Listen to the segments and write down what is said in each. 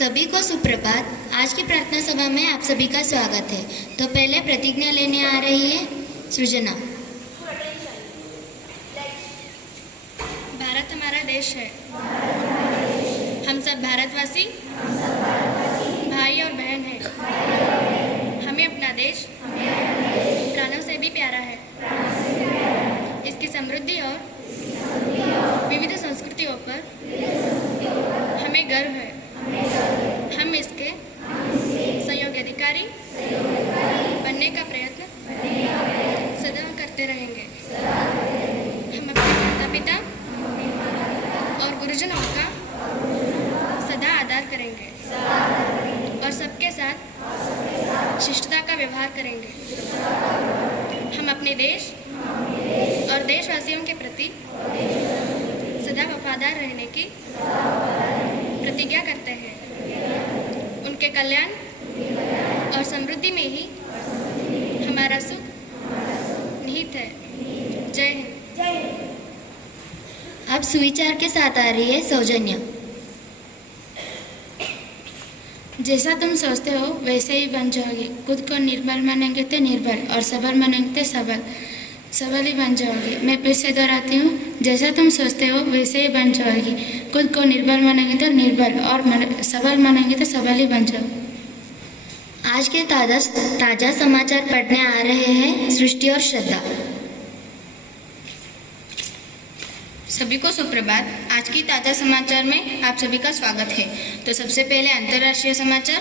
सभी को सुप्रभात। आज की प्रार्थना सभा में आप सभी का स्वागत है। तो पहले प्रतिज्ञा लेने आ रही है सृजना। भारत हमारा देश है। हम सब भारतवासी भाई और बहन हैं। हमें अपना देश प्राणों से भी प्यारा है। इसकी समृद्धि और विविध संस्कृतियों पर हमें गर्व है। हम इसके सहयोगी अधिकारी बनने का प्रयत्न सदा करते रहेंगे। हम अपने माता पिता और गुरुजनों का सदा आदर करेंगे और सबके साथ शिष्टता का व्यवहार करेंगे। हम अपने देश और देशवासियों के प्रति सदा वफादार रहने की प्रतिज्ञा करते हैं। उनके कल्याण और समृद्धि में ही हमारा सुख निहित है। जय हिंद। अब सुविचार के साथ आ रही है सौजन्य। जैसा तुम सोचते हो वैसे ही बन जाओगे। खुद को निर्बल मानेंगे तो निर्बल और सबल मानेंगे तो सबल ही बन जाओगे। मैं फिर से दोहराती हूँ, जैसा तुम सोचते हो वैसे ही बन जाओगी। खुद को निर्बल मानेंगे तो निर्बल और सबल मानेंगे तो सबल ही बन जाओगे। आज के ताजा समाचार पढ़ने आ रहे हैं सृष्टि और श्रद्धा। सभी को सुप्रभात। आज की ताज़ा समाचार में आप सभी का स्वागत है। तो सबसे पहले अंतर्राष्ट्रीय समाचार।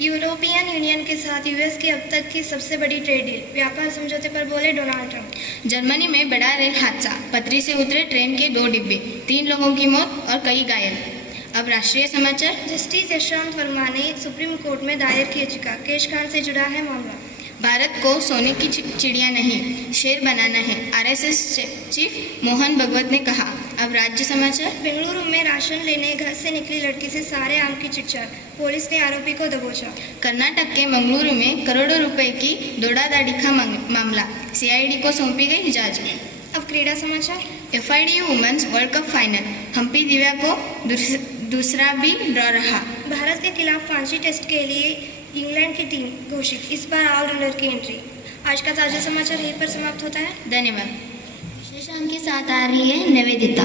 यूरोपियन यूनियन के साथ यूएस की अब तक की सबसे बड़ी ट्रेड डील, व्यापार समझौते पर बोले डोनाल्ड ट्रंप। जर्मनी में बड़ा रेल हादसा, पटरी से उतरे ट्रेन के 2 डिब्बे, 3 लोगों की मौत और कई घायल। अब राष्ट्रीय समाचार। जस्टिस यशवंत वर्मा ने सुप्रीम कोर्ट में दायर की याचिका, केश खान से जुड़ा है मामला। भारत को सोने की चिड़िया नहीं शेर बनाना है, आरएसएस चीफ मोहन भगवत ने कहा। अब राज्य समाचार। बेंगलुरु में राशन लेने घर से निकली लड़की से सारे आम की चिट्चार, पुलिस ने आरोपी को दबोचा। कर्नाटक के मंगलुरु में करोड़ों रुपए की दौड़ाधाड़ी का मामला, सीआईडी को सौंपी गई जांच। अब क्रीड़ा समाचार। FIDE women's world cup final, Humpy Divya को दूसरा भी ड्रॉ रहा। भारत के खिलाफ 5वीं टेस्ट के लिए इंग्लैंड की टीम घोषित, इस बार ऑलराउंडर की एंट्री। आज का ताजा समाचार यहीं पर समाप्त होता है। धन्यवाद। विशेषांक के साथ आ रही है निवेदिता।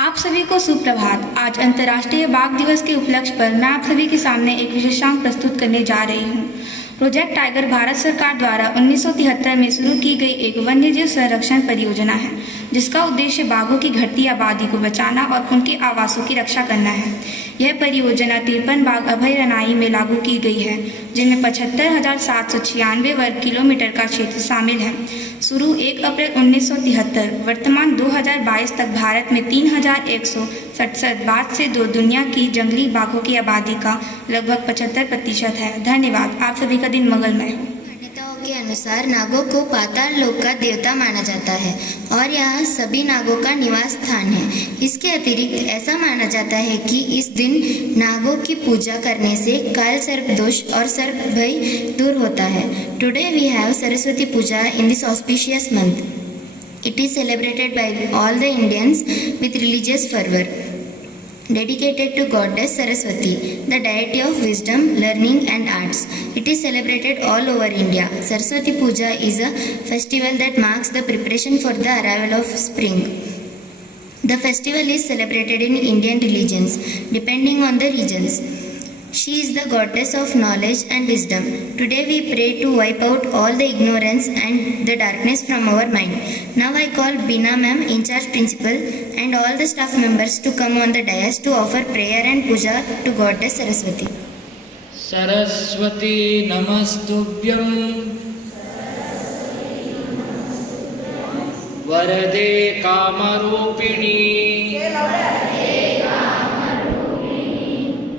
आप सभी को सुप्रभात। आज अंतर्राष्ट्रीय बाघ दिवस के उपलक्ष्य पर मैं आप सभी के सामने एक विशेषांक प्रस्तुत करने जा रही हूँ। प्रोजेक्ट टाइगर भारत सरकार द्वारा 1973 में शुरू की गई एक वन्यजीव संरक्षण परियोजना है, जिसका उद्देश्य बाघों की घटती आबादी को बचाना और उनके आवासों की रक्षा करना है। यह परियोजना 53 बाघ अभयारण्य में लागू की गई है, जिनमें 75,796 वर्ग किलोमीटर का क्षेत्र शामिल है। शुरू 1 अप्रैल 1973, वर्तमान 2022 तक भारत में 3,167 बाघ से दुनिया की जंगली बाघों की आबादी का लगभग 75% है। धन्यवाद। आप सभी का दिन मंगलमय हो। मान्यताओं के अनुसार नागों को पाताल लोक का देवता माना जाता है और यहाँ सभी नागों का निवास स्थान है। इसके अतिरिक्त ऐसा माना जाता है कि इस दिन नागों की पूजा करने से काल सर्प दोष और सर्प भय दूर होता है। Today we have Saraswati Puja in this auspicious month. It is celebrated by all the Indians with religious fervor, dedicated to goddess Saraswati, the deity of wisdom, learning and arts. It is celebrated all over India. Saraswati Puja is a festival that marks the preparation for the arrival of spring. The festival is celebrated in Indian religions, depending on the regions. She is the goddess of knowledge and wisdom. Today we pray to wipe out all the ignorance and the darkness from our mind. Now I call Bina ma'am, in charge principal, and all the staff members to come on the dais to offer prayer and puja to goddess Saraswati. Saraswati नमस्तुभ्यं वरदे कामरूपिणी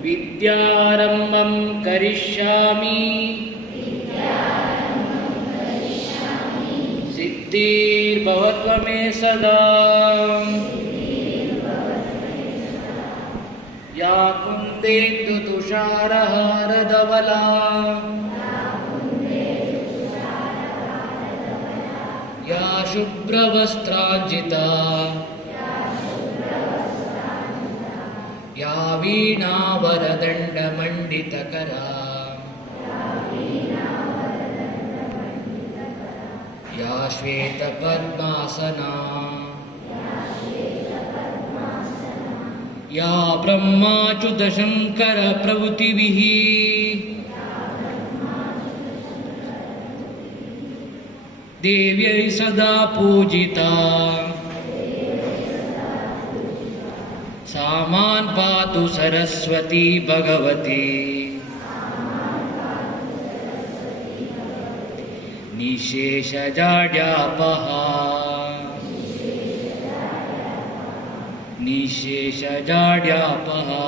विद्यारम्भं करिष्यामि सिद्धिर्भवतु मे सदा। या कुन्देन्दु तुषारहारधवला या शुभ्रवस्त्राजिता या वीणावरदण्डमण्डितकरा या श्वेतपद्मासना या ब्रह्माच्युतशङ्करप्रभृतिभिः देव्यै सदा पूजिता सा मां पातु सरस्वती भगवती निशेषजाड्यापहा निशेषजाड्यापहा